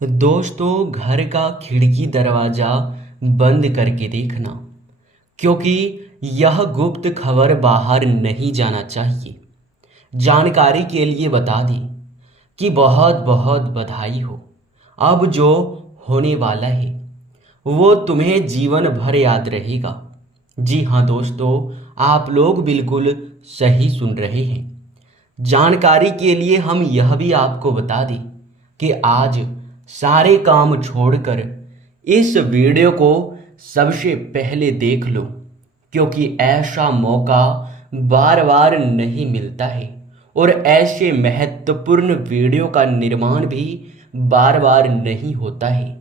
दोस्तों, घर का खिड़की दरवाजा बंद करके देखना, क्योंकि यह गुप्त खबर बाहर नहीं जाना चाहिए। जानकारी के लिए बता दें कि बहुत बहुत बधाई हो। अब जो होने वाला है वो तुम्हें जीवन भर याद रहेगा। जी हाँ दोस्तों, आप लोग बिल्कुल सही सुन रहे हैं। जानकारी के लिए हम यह भी आपको बता दें कि आज सारे काम छोड़कर इस वीडियो को सबसे पहले देख लो, क्योंकि ऐसा मौका बार बार नहीं मिलता है और ऐसे महत्वपूर्ण वीडियो का निर्माण भी बार बार नहीं होता है।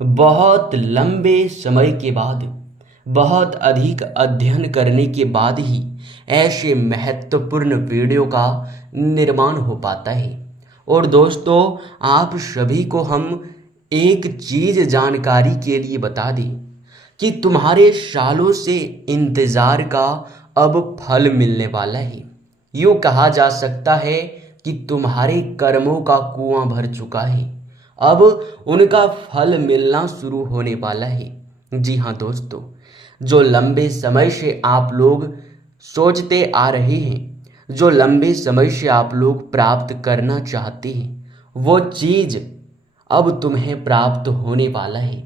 बहुत लंबे समय के बाद, बहुत अधिक अध्ययन करने के बाद ही ऐसे महत्वपूर्ण वीडियो का निर्माण हो पाता है। और दोस्तों, आप सभी को हम एक चीज जानकारी के लिए बता दें कि तुम्हारे सालों से इंतजार का अब फल मिलने वाला है। यूँ कहा जा सकता है कि तुम्हारे कर्मों का कुआं भर चुका है, अब उनका फल मिलना शुरू होने वाला है। जी हाँ दोस्तों, जो लंबे समय से आप लोग सोचते आ रहे हैं, जो लंबे समय से आप लोग प्राप्त करना चाहते हैं, वो चीज अब तुम्हें प्राप्त होने वाला है।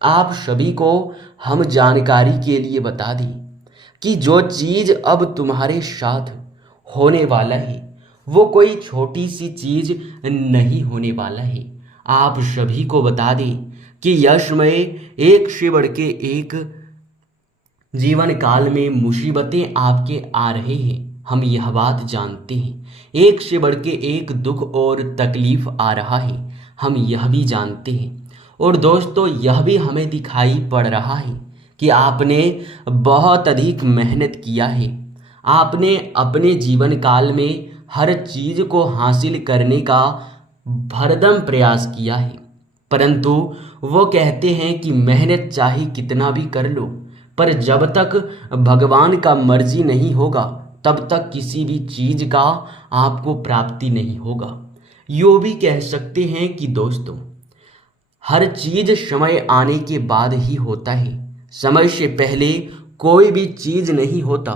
आप सभी को हम जानकारी के लिए बता दें कि जो चीज अब तुम्हारे साथ होने वाला है वो कोई छोटी सी चीज नहीं होने वाला है। आप सभी को बता दें कि यश में एक से बढ़ के एक जीवन काल में मुसीबतें आपके आ रहे हैं, हम यह बात जानते हैं। एक से बढ़ के एक दुख और तकलीफ आ रहा है, हम यह भी जानते हैं। और दोस्तों, यह भी हमें दिखाई पड़ रहा है कि आपने बहुत अधिक मेहनत किया है। आपने अपने जीवन काल में हर चीज को हासिल करने का भरदम प्रयास किया है, परंतु वो कहते हैं कि मेहनत चाहे कितना भी कर लो, पर जब तक भगवान का मर्जी नहीं होगा तब तक किसी भी चीज का आपको प्राप्ति नहीं होगा। यूँ भी कह सकते हैं कि दोस्तों, हर चीज समय आने के बाद ही होता है, समय से पहले कोई भी चीज नहीं होता।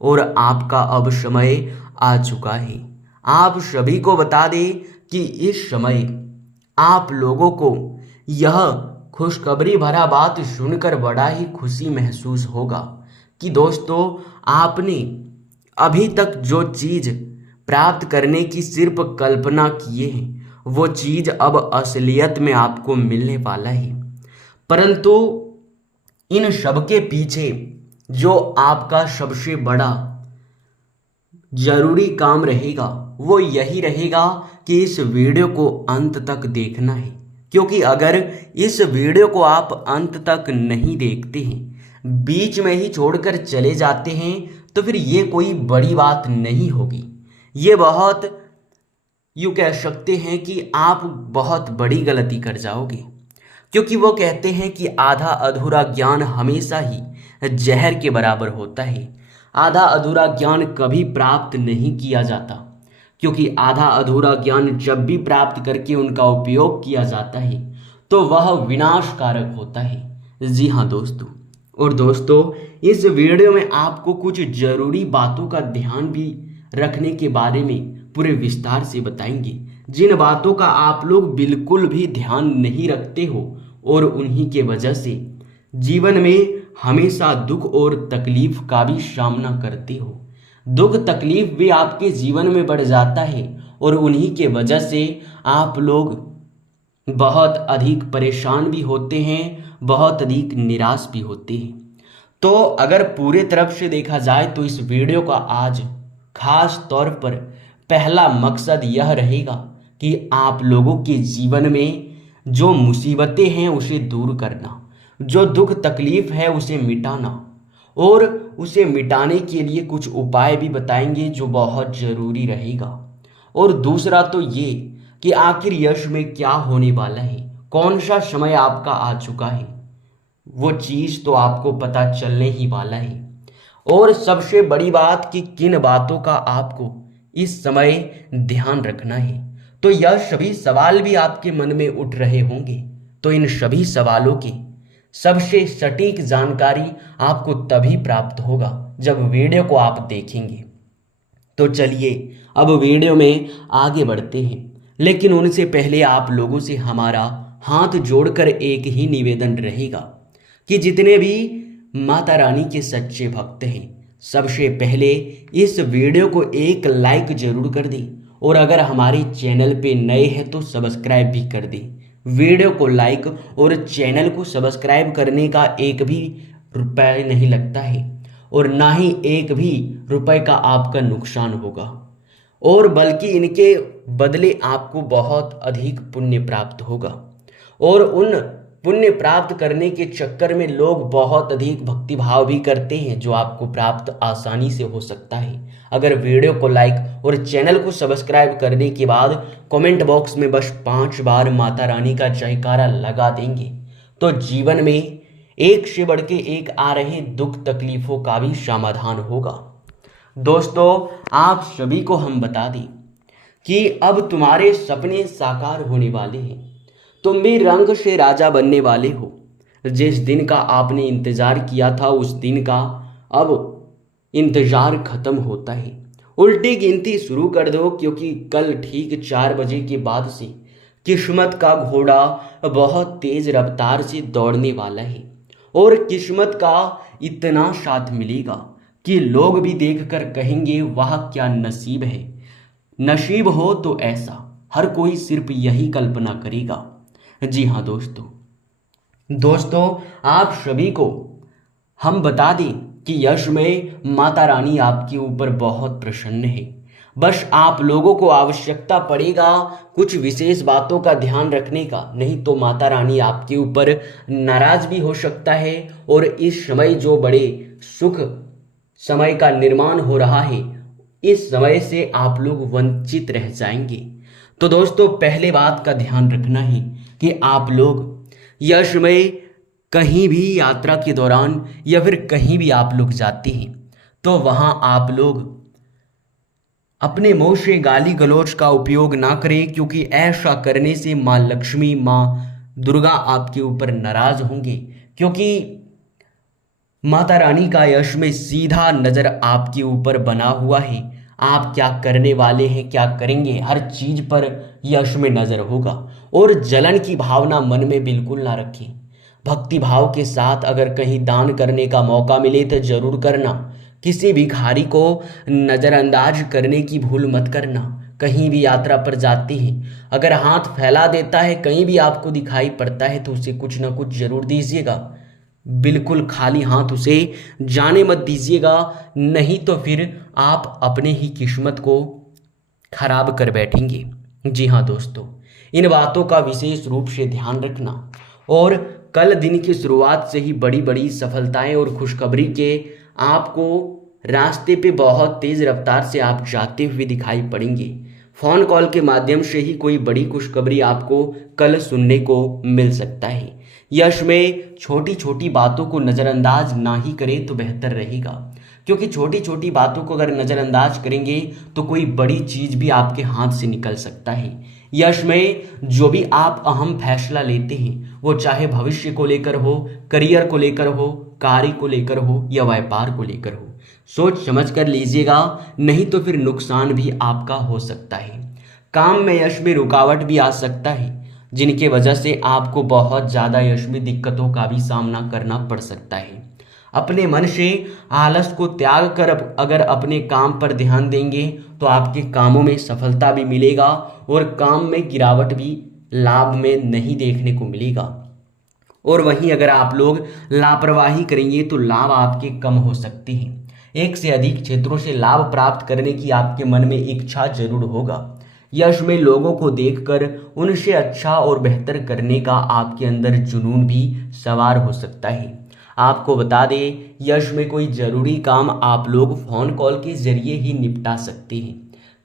और आपका अब समय आ चुका है। आप सभी को बता दें कि इस समय आप लोगों को यह खुशखबरी भरा बात सुनकर बड़ा ही खुशी महसूस होगा कि दोस्तों, आपने अभी तक जो चीज प्राप्त करने की सिर्फ कल्पना किए हैं वो चीज अब असलियत में आपको मिलने वाला है। परंतु इन सब के पीछे जो आपका सबसे बड़ा जरूरी काम रहेगा वो यही रहेगा कि इस वीडियो को अंत तक देखना है, क्योंकि अगर इस वीडियो को आप अंत तक नहीं देखते हैं, बीच में ही छोड़कर चले जाते हैं, तो फिर ये कोई बड़ी बात नहीं होगी। ये बहुत यूँ कह सकते हैं कि आप बहुत बड़ी गलती कर जाओगे, क्योंकि वो कहते हैं कि आधा अधूरा ज्ञान हमेशा ही जहर के बराबर होता है। आधा अधूरा ज्ञान कभी प्राप्त नहीं किया जाता, क्योंकि आधा अधूरा ज्ञान जब भी प्राप्त करके उनका उपयोग किया जाता है तो वह विनाशकारक होता है। जी हाँ दोस्तों, और दोस्तों, इस वीडियो में आपको कुछ जरूरी बातों का ध्यान भी रखने के बारे में पूरे विस्तार से बताएंगे, जिन बातों का आप लोग बिल्कुल भी ध्यान नहीं रखते हो और उन्हीं के वजह से जीवन में हमेशा दुख और तकलीफ का भी सामना करते हो। दुख तकलीफ भी आपके जीवन में बढ़ जाता है और उन्हीं के वजह से आप लोग बहुत अधिक परेशान भी होते हैं, बहुत अधिक निराश भी होते हैं। तो अगर पूरे तरफ से देखा जाए तो इस वीडियो का आज खास तौर पर पहला मकसद यह रहेगा कि आप लोगों के जीवन में जो मुसीबतें हैं उसे दूर करना, जो दुख तकलीफ है उसे मिटाना, और उसे मिटाने के लिए कुछ उपाय भी बताएंगे जो बहुत ज़रूरी रहेगा। और दूसरा तो ये कि आखिर यश में क्या होने वाला है, कौन सा समय आपका आ चुका है, वो चीज़ तो आपको पता चलने ही वाला है। और सबसे बड़ी बात कि किन बातों का आपको इस समय ध्यान रखना है। तो यह सभी सवाल भी आपके मन में उठ रहे होंगे। तो इन सभी सवालों की सबसे सटीक जानकारी आपको तभी प्राप्त होगा जब वीडियो को आप देखेंगे। तो चलिए अब वीडियो में आगे बढ़ते हैं, लेकिन उनसे पहले आप लोगों से हमारा हाथ जोड़कर एक ही निवेदन रहेगा कि जितने भी माता रानी के सच्चे भक्त हैं, सबसे पहले इस वीडियो को एक लाइक जरूर कर दें, और अगर हमारे चैनल पे नए हैं तो सब्सक्राइब भी कर दें। वीडियो को लाइक और चैनल को सब्सक्राइब करने का एक भी रुपए नहीं लगता है, और ना ही एक भी रुपए का आपका नुकसान होगा, और बल्कि इनके बदले आपको बहुत अधिक पुण्य प्राप्त होगा। और उन पुण्य प्राप्त करने के चक्कर में लोग बहुत अधिक भक्तिभाव भी करते हैं, जो आपको प्राप्त आसानी से हो सकता है अगर वीडियो को लाइक और चैनल को सब्सक्राइब करने के बाद कमेंट बॉक्स में बस 5 बार माता रानी का जयकारा लगा देंगे, तो जीवन में एक से बढ़ के एक आ रहे दुख तकलीफों का भी समाधान होगा। दोस्तों, आप सभी को हम बता दें कि अब तुम्हारे सपने साकार होने वाले हैं। तुम भी रंग से राजा बनने वाले हो। जिस दिन का आपने इंतजार किया था उस दिन का अब इंतजार खत्म होता है। उल्टी गिनती शुरू कर दो, क्योंकि कल ठीक 4 बजे के बाद से किस्मत का घोड़ा बहुत तेज रफ्तार से दौड़ने वाला है, और किस्मत का इतना साथ मिलेगा कि लोग भी देखकर कहेंगे वाह क्या नसीब है। नसीब हो तो ऐसा हर कोई सिर्फ यही कल्पना करेगा। जी हाँ दोस्तों, आप सभी को हम बता दें कि यश में माता रानी आपके ऊपर बहुत प्रसन्न है। बस आप लोगों को आवश्यकता पड़ेगा कुछ विशेष बातों का ध्यान रखने का, नहीं तो माता रानी आपके ऊपर नाराज भी हो सकता है, और इस समय जो बड़े सुख समय का निर्माण हो रहा है, इस समय से आप लोग वंचित रह जाएंगे। तो दोस्तों, पहले बात का ध्यान रखना है कि आप लोग यश में कहीं भी यात्रा के दौरान या फिर कहीं भी आप लोग जाते हैं तो वहां आप लोग अपने मुंह से गाली गलौज का उपयोग ना करें, क्योंकि ऐसा करने से माँ लक्ष्मी, माँ दुर्गा आपके ऊपर नाराज होंगे। क्योंकि माता रानी का यश में सीधा नजर आपके ऊपर बना हुआ है। आप क्या करने वाले हैं, क्या करेंगे, हर चीज पर यश में नजर होगा। और जलन की भावना मन में बिल्कुल ना रखें। भक्ति भाव के साथ अगर कहीं दान करने का मौका मिले तो जरूर करना। किसी भिखारी को नजरअंदाज करने की भूल मत करना। कहीं भी यात्रा पर जाते हैं, अगर हाथ फैला देता है, कहीं भी आपको दिखाई पड़ता है, तो उसे कुछ ना कुछ जरूर दीजिएगा। बिल्कुल खाली हाथ उसे जाने मत दीजिएगा, नहीं तो फिर आप अपने ही किस्मत को खराब कर बैठेंगे। जी हाँ दोस्तों, इन बातों का विशेष रूप से ध्यान रखना। और कल दिन की शुरुआत से ही बड़ी बड़ी सफलताएं और खुशखबरी के आपको रास्ते पे बहुत तेज रफ्तार से आप जाते हुए दिखाई पड़ेंगे। फोन कॉल के माध्यम से ही कोई बड़ी खुशखबरी आपको कल सुनने को मिल सकता है। यश में छोटी छोटी बातों को नज़रअंदाज ना ही करें तो बेहतर रहेगा, क्योंकि छोटी छोटी बातों को अगर नज़रअंदाज करेंगे तो कोई बड़ी चीज़ भी आपके हाथ से निकल सकता है। यश में जो भी आप अहम फैसला लेते हैं, वो चाहे भविष्य को लेकर हो, करियर को लेकर हो, कार्य को लेकर हो या व्यापार को लेकर हो, सोच समझ कर लीजिएगा, नहीं तो फिर नुकसान भी आपका हो सकता है। काम में यश में रुकावट भी आ सकता है, जिनके वजह से आपको बहुत ज़्यादा यश में दिक्कतों का भी सामना करना पड़ सकता है। अपने मन से आलस को त्याग कर अगर अपने काम पर ध्यान देंगे तो आपके कामों में सफलता भी मिलेगा, और काम में गिरावट भी लाभ में नहीं देखने को मिलेगा। और वहीं अगर आप लोग लापरवाही करेंगे तो लाभ आपके कम हो सकते हैं। एक से अधिक क्षेत्रों से लाभ प्राप्त करने की आपके मन में इच्छा जरूर होगा। यश में लोगों को देखकर उनसे अच्छा और बेहतर करने का आपके अंदर जुनून भी सवार हो सकता है। आपको बता दें, यश में कोई ज़रूरी काम आप लोग फ़ोन कॉल के ज़रिए ही निपटा सकते हैं।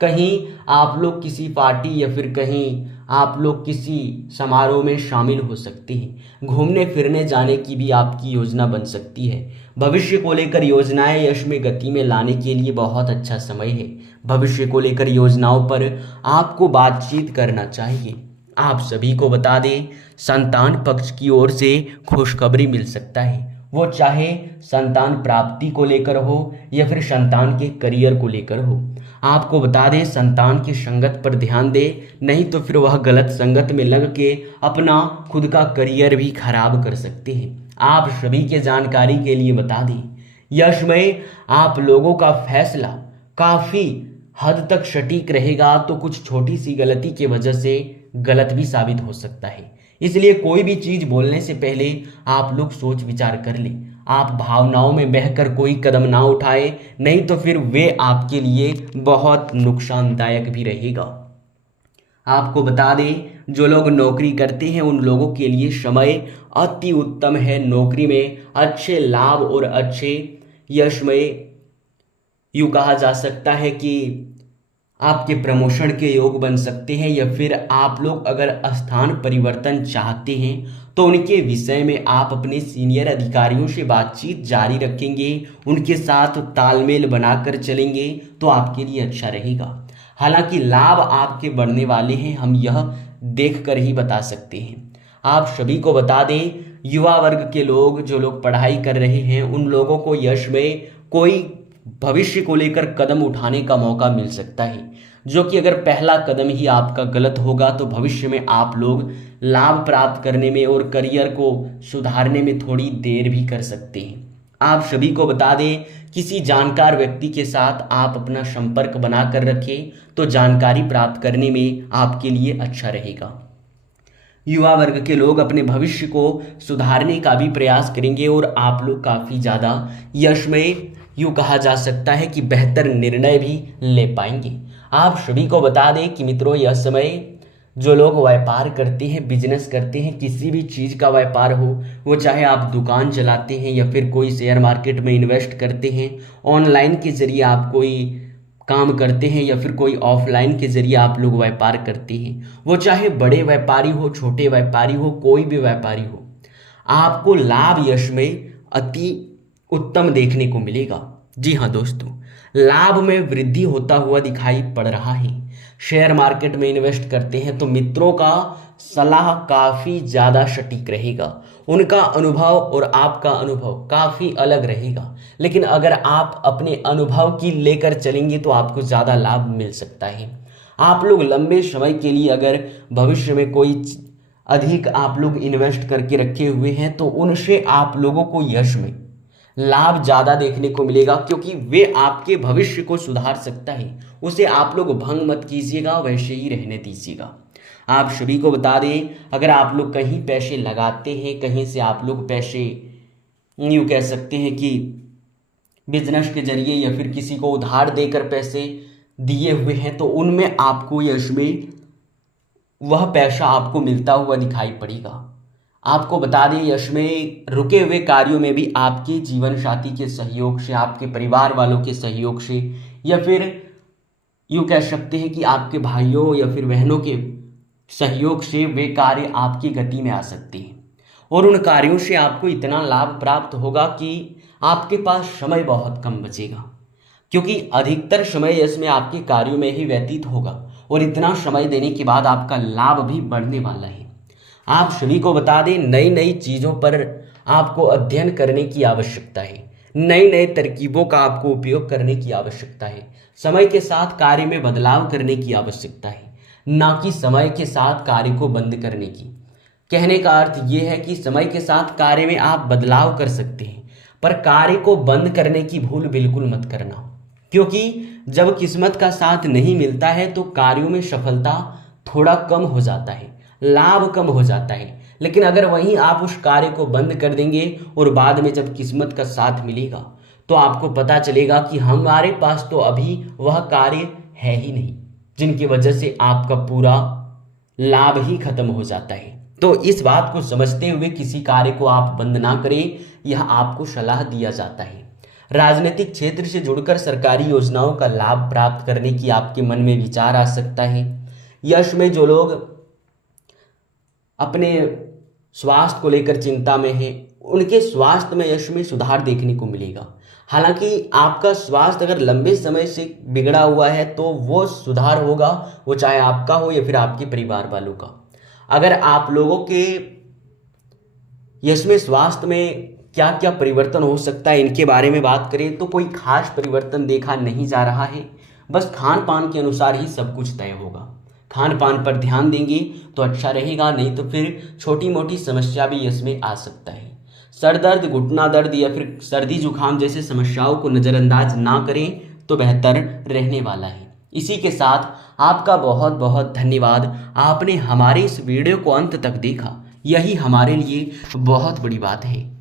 कहीं आप लोग किसी पार्टी या फिर कहीं आप लोग किसी समारोह में शामिल हो सकते हैं। घूमने फिरने जाने की भी आपकी योजना बन सकती है। भविष्य को लेकर योजनाएं यश में गति में लाने के लिए बहुत अच्छा समय है। भविष्य को लेकर योजनाओं पर आपको बातचीत करना चाहिए। आप सभी को बता दें, संतान पक्ष की ओर से खुशखबरी मिल सकता है, वो चाहे संतान प्राप्ति को लेकर हो या फिर संतान के करियर को लेकर हो। आपको बता दें, संतान की संगत पर ध्यान दें, नहीं तो फिर वह गलत संगत में लग के अपना खुद का करियर भी खराब कर सकते हैं। आप सभी के जानकारी के लिए बता दें, यश में आप लोगों का फैसला काफ़ी हद तक सटीक रहेगा, तो कुछ छोटी सी गलती की वजह से गलत भी साबित हो सकता है। इसलिए कोई भी चीज़ बोलने से पहले आप लोग सोच विचार कर लें। आप भावनाओं में बहकर कोई कदम ना उठाए, नहीं तो फिर वे आपके लिए बहुत नुकसानदायक भी रहेगा। आपको बता दें, जो लोग नौकरी करते हैं उन लोगों के लिए समय अति उत्तम है। नौकरी में अच्छे लाभ और अच्छे यश में यूँ कहा जा सकता है कि आपके प्रमोशन के योग बन सकते हैं, या फिर आप लोग अगर स्थान परिवर्तन चाहते हैं तो उनके विषय में आप अपने सीनियर अधिकारियों से बातचीत जारी रखेंगे, उनके साथ तालमेल बनाकर चलेंगे तो आपके लिए अच्छा रहेगा। हालांकि लाभ आपके बढ़ने वाले हैं, हम यह देखकर ही बता सकते हैं। आप सभी को बता दें, युवा वर्ग के लोग, जो लोग पढ़ाई कर रहे हैं, उन लोगों को यश में कोई भविष्य को लेकर कदम उठाने का मौका मिल सकता है, जो कि अगर पहला कदम ही आपका गलत होगा तो भविष्य में आप लोग लाभ प्राप्त करने में और करियर को सुधारने में थोड़ी देर भी कर सकते हैं। आप सभी को बता दें, किसी जानकार व्यक्ति के साथ आप अपना संपर्क बनाकर रखें तो जानकारी प्राप्त करने में आपके लिए अच्छा रहेगा। युवा वर्ग के लोग अपने भविष्य को सुधारने का भी प्रयास करेंगे और आप लोग काफ़ी ज़्यादा यश में, यूँ कहा जा सकता है कि बेहतर निर्णय भी ले पाएंगे। आप सभी को बता दें कि मित्रों, यह समय जो लोग व्यापार करते हैं, बिजनेस करते हैं, किसी भी चीज़ का व्यापार हो, वो चाहे आप दुकान चलाते हैं या फिर कोई शेयर मार्केट में इन्वेस्ट करते हैं, ऑनलाइन के ज़रिए आप कोई काम करते हैं या फिर कोई ऑफलाइन के ज़रिए आप लोग व्यापार करते हैं, वो चाहे बड़े व्यापारी हो, छोटे व्यापारी हो, कोई भी व्यापारी हो, आपको लाभ यश में अति उत्तम देखने को मिलेगा। जी हाँ दोस्तों, लाभ में वृद्धि होता हुआ दिखाई पड़ रहा है। शेयर मार्केट में इन्वेस्ट करते हैं तो मित्रों का सलाह काफ़ी ज़्यादा सटीक रहेगा, उनका अनुभव और आपका अनुभव काफ़ी अलग रहेगा। लेकिन अगर आप अपने अनुभव की लेकर चलेंगे तो आपको ज़्यादा लाभ मिल सकता है। आप लोग लंबे समय के लिए अगर भविष्य में कोई अधिक आप लोग इन्वेस्ट करके रखे हुए हैं तो उनसे आप लोगों को यश में लाभ ज़्यादा देखने को मिलेगा, क्योंकि वे आपके भविष्य को सुधार सकता है। उसे आप लोग भंग मत कीजिएगा, वैसे ही रहने दीजिएगा। आप सभी को बता दें, अगर आप लोग कहीं पैसे लगाते हैं, कहीं से आप लोग पैसे यूँ कह सकते हैं कि बिजनेस के जरिए या फिर किसी को उधार देकर पैसे दिए हुए हैं, तो उनमें आपको यश में वह पैसा आपको मिलता हुआ दिखाई पड़ेगा। आपको बता दें, यश में रुके हुए कार्यों में भी आपके जीवन साथी के सहयोग से, आपके परिवार वालों के सहयोग से, या फिर यूँ कह सकते हैं कि आपके भाइयों या फिर बहनों के सहयोग से वे कार्य आपकी गति में आ सकते हैं और उन कार्यों से आपको इतना लाभ प्राप्त होगा कि आपके पास समय बहुत कम बचेगा, क्योंकि अधिकतर समय इसमें आपके कार्यों में ही व्यतीत होगा और इतना समय देने के बाद आपका लाभ भी बढ़ने वाला है। आप सभी को बता दें, नई नई चीज़ों पर आपको अध्ययन करने की आवश्यकता है, नई नई तरकीबों का आपको उपयोग करने की आवश्यकता है, समय के साथ कार्य में बदलाव करने की आवश्यकता है, ना कि समय के साथ कार्य को बंद करने की। कहने का अर्थ ये है कि समय के साथ कार्य में आप बदलाव कर सकते हैं, पर कार्य को बंद करने की भूल बिल्कुल मत करना, क्योंकि जब किस्मत का साथ नहीं मिलता है तो कार्यों में सफलता थोड़ा कम हो जाता है, लाभ कम हो जाता है। लेकिन अगर वहीं आप उस कार्य को बंद कर देंगे और बाद में जब किस्मत का साथ मिलेगा तो आपको पता चलेगा कि हमारे पास तो अभी वह कार्य है ही नहीं, जिनकी वजह से आपका पूरा लाभ ही खत्म हो जाता है। तो इस बात को समझते हुए किसी कार्य को आप बंद ना करें, यह आपको सलाह दिया जाता है। राजनीतिक क्षेत्र से जुड़कर सरकारी योजनाओं का लाभ प्राप्त करने की आपके मन में विचार आ सकता है। यश में जो लोग अपने स्वास्थ्य को लेकर चिंता में हैं, उनके स्वास्थ्य में यश में सुधार देखने को मिलेगा। हालांकि आपका स्वास्थ्य अगर लंबे समय से बिगड़ा हुआ है तो वो सुधार होगा, वो चाहे आपका हो या फिर आपके परिवार वालों का। अगर आप लोगों के यश में स्वास्थ्य में क्या क्या परिवर्तन हो सकता है इनके बारे में बात करें तो कोई खास परिवर्तन देखा नहीं जा रहा है। बस खान पान के अनुसार ही सब कुछ तय होगा। खान पान पर ध्यान देंगे तो अच्छा रहेगा, नहीं तो फिर छोटी मोटी समस्या भी इसमें आ सकता है। सर दर्द, घुटना दर्द या फिर सर्दी जुकाम जैसे समस्याओं को नज़रअंदाज ना करें तो बेहतर रहने वाला है। इसी के साथ आपका बहुत बहुत धन्यवाद। आपने हमारे इस वीडियो को अंत तक देखा, यही हमारे लिए बहुत बड़ी बात है।